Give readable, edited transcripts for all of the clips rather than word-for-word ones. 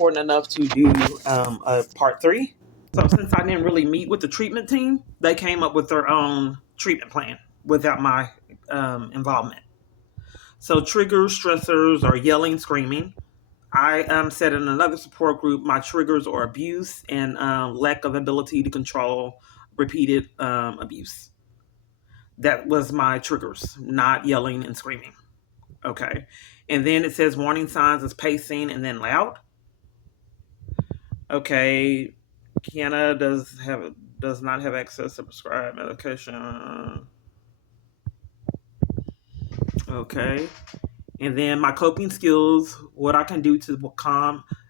important enough to do a part three. So since I didn't really meet with the treatment team, they came up with their own treatment plan without my involvement. So triggers, stressors are yelling, screaming. I said in another support group, my triggers are abuse and lack of ability to control repeated abuse. That was my triggers, not yelling and screaming. Okay. And then it says warning signs is pacing and then loud. Okay. Kiana does not have access to prescribed medication. Okay. And then my coping skills, what I can do to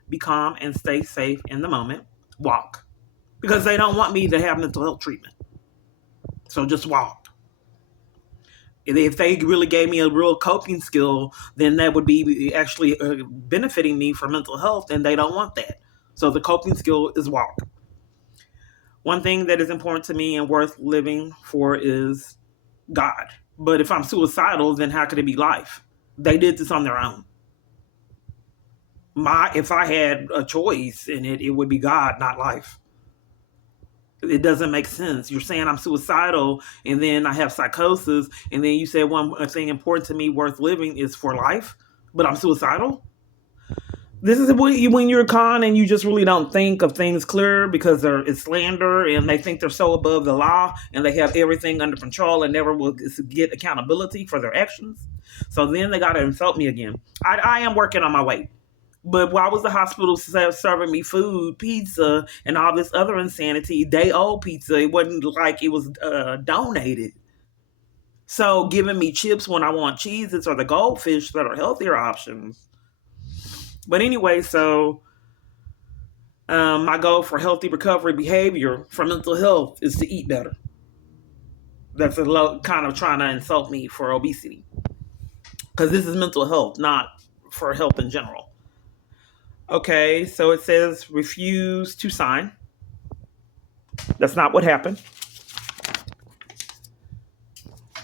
be calm and stay safe in the moment. Walk. Because they don't want me to have mental health treatment. So just walk. If they really gave me a real coping skill, then that would be actually benefiting me for mental health, and they don't want that. So the coping skill is walk. One thing that is important to me and worth living for is God. But if I'm suicidal, then how could it be life? They did this on their own. If I had a choice in it, it would be God, not life. It doesn't make sense. You're saying I'm suicidal, and then I have psychosis, and then you say one thing important to me worth living is for life, but I'm suicidal. This is when you're con and you just really don't think of things clear because it's slander and they think they're so above the law and they have everything under control and never will get accountability for their actions. So then they got to insult me again. I am working on my weight. But why was the hospital serving me food, pizza, and all this other insanity? Day old pizza. It wasn't like it was donated. So giving me chips when I want cheeses or the goldfish that are healthier options. But anyway, so my goal for healthy recovery behavior for mental health is to eat better. That's kind of trying to insult me for obesity. Because this is mental health, not for health in general. Okay, so it says refuse to sign. That's not what happened.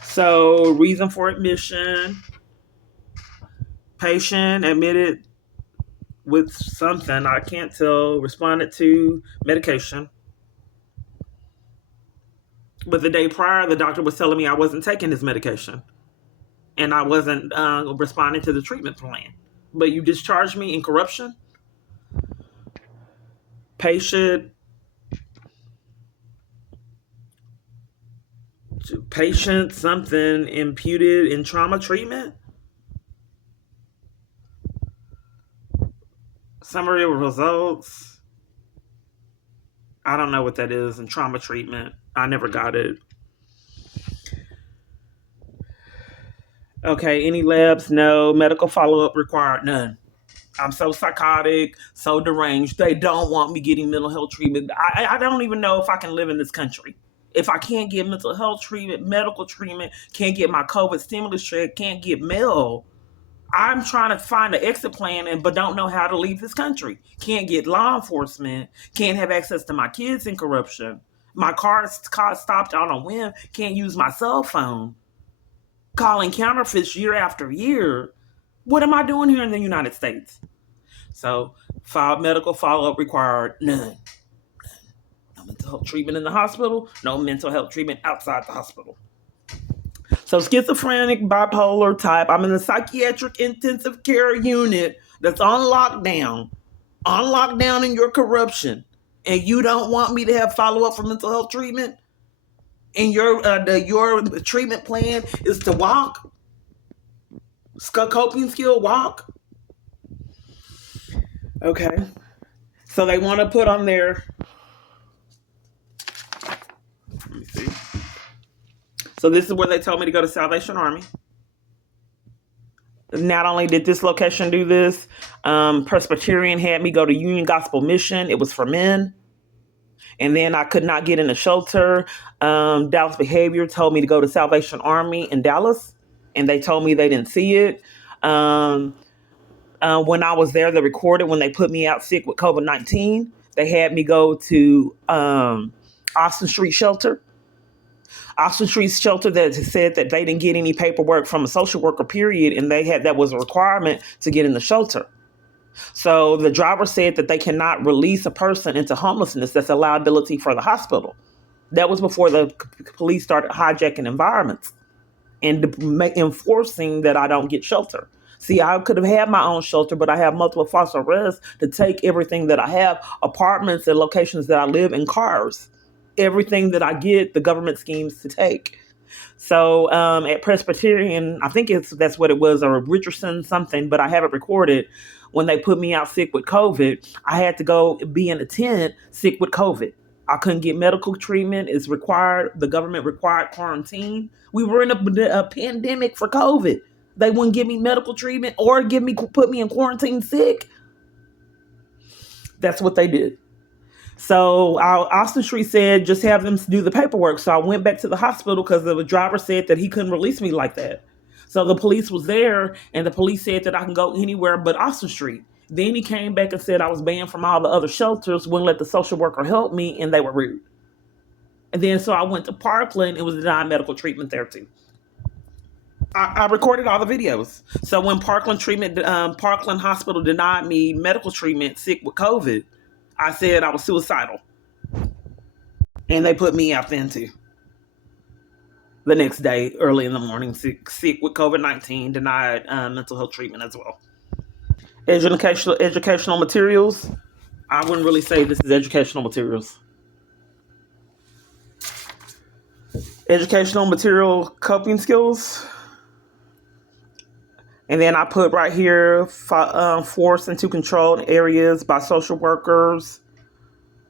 So reason for admission. Patient admitted with something, I can't tell, responded to medication. But the day prior, the doctor was telling me I wasn't taking his medication. And I wasn't responding to the treatment plan. But you discharged me in corruption? Patient something imputed in trauma treatment? Summary of results. I don't know what that is in trauma treatment. I never got it. Okay, any labs? No. Medical follow-up required? None. I'm so psychotic, so deranged. They don't want me getting mental health treatment. I don't even know if I can live in this country. If I can't get mental health treatment, medical treatment, can't get my COVID stimulus check, can't get mail, I'm trying to find an exit plan, but don't know how to leave this country. Can't get law enforcement, can't have access to my kids in corruption. My car stopped on a whim, can't use my cell phone. Calling counterfeits year after year. What am I doing here in the United States? So, medical follow-up required? None. No mental health treatment in the hospital, no mental health treatment outside the hospital. So schizophrenic, bipolar type, I'm in the psychiatric intensive care unit that's on lockdown in your corruption, and you don't want me to have follow-up for mental health treatment? And your treatment plan is to walk? Coping skill, walk? Okay. So they want to put on there. Let me see. So this is where they told me to go to Salvation Army. Not only did this location do this, Presbyterian had me go to Union Gospel Mission. It was for men. And then I could not get in a shelter. Dallas Behavior told me to go to Salvation Army in Dallas. And they told me they didn't see it. When I was there, they recorded when they put me out sick with COVID-19. They had me go to Austin Street Shelter. Austin Street Shelter that said that they didn't get any paperwork from a social worker, period. And that was a requirement to get in the shelter. So the driver said that they cannot release a person into homelessness. That's a liability for the hospital. That was before the police started hijacking environments and enforcing that I don't get shelter. See, I could have had my own shelter, but I have multiple false arrests to take everything that I have, apartments and locations that I live in, cars, everything that I get, the government schemes to take. So at Presbyterian, I think that's what it was, or Richardson something, but I have it recorded. When they put me out sick with COVID, I had to go be in a tent sick with COVID. I couldn't get medical treatment. It's required. The government required quarantine. We were in a pandemic for COVID. They wouldn't give me medical treatment or put me in quarantine sick. That's what they did. So Austin Street said, just have them do the paperwork. So I went back to the hospital because the driver said that he couldn't release me like that. So the police was there, and the police said that I can go anywhere but Austin Street. Then he came back and said I was banned from all the other shelters, wouldn't let the social worker help me, and they were rude. And then so I went to Parkland and was denied medical treatment there too. I recorded all the videos. So when Parkland Hospital denied me medical treatment sick with COVID, I said I was suicidal. And they put me out then too. The next day, early in the morning, sick with COVID-19, denied mental health treatment as well. Educational materials. I wouldn't really say this is educational materials. Educational material coping skills. And then I put right here, forced into controlled areas by social workers.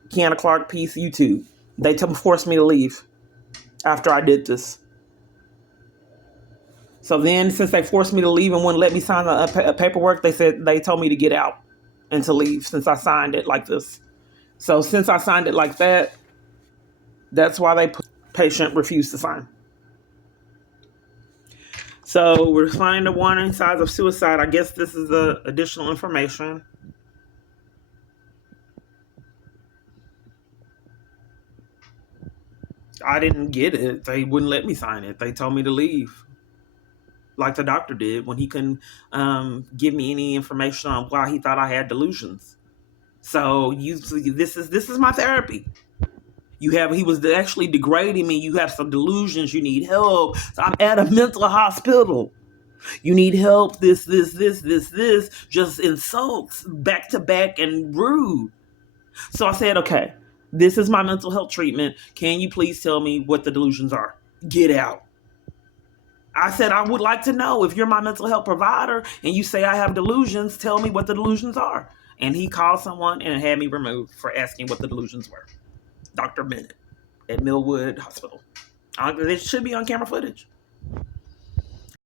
Kiana Clark piece, YouTube. They forced me to leave after I did this. So then, since they forced me to leave and wouldn't let me sign the paperwork, they told me to get out and to leave since I signed it like this. So since I signed it like that, that's why they put patient refused to sign. So we're finding the warning signs of suicide. I guess this is the additional information. I didn't get it. They wouldn't let me sign it. They told me to leave, like the doctor did when he couldn't give me any information on why he thought I had delusions. So this is my therapy. He was actually degrading me. You have some delusions. You need help. So I'm at a mental hospital. You need help. This. Just insults back to back and rude. So I said, okay, this is my mental health treatment. Can you please tell me what the delusions are? Get out. I said, I would like to know, if you're my mental health provider and you say I have delusions, tell me what the delusions are. And he called someone and had me removed for asking what the delusions were. Dr. Bennett at Millwood Hospital. It should be on camera footage.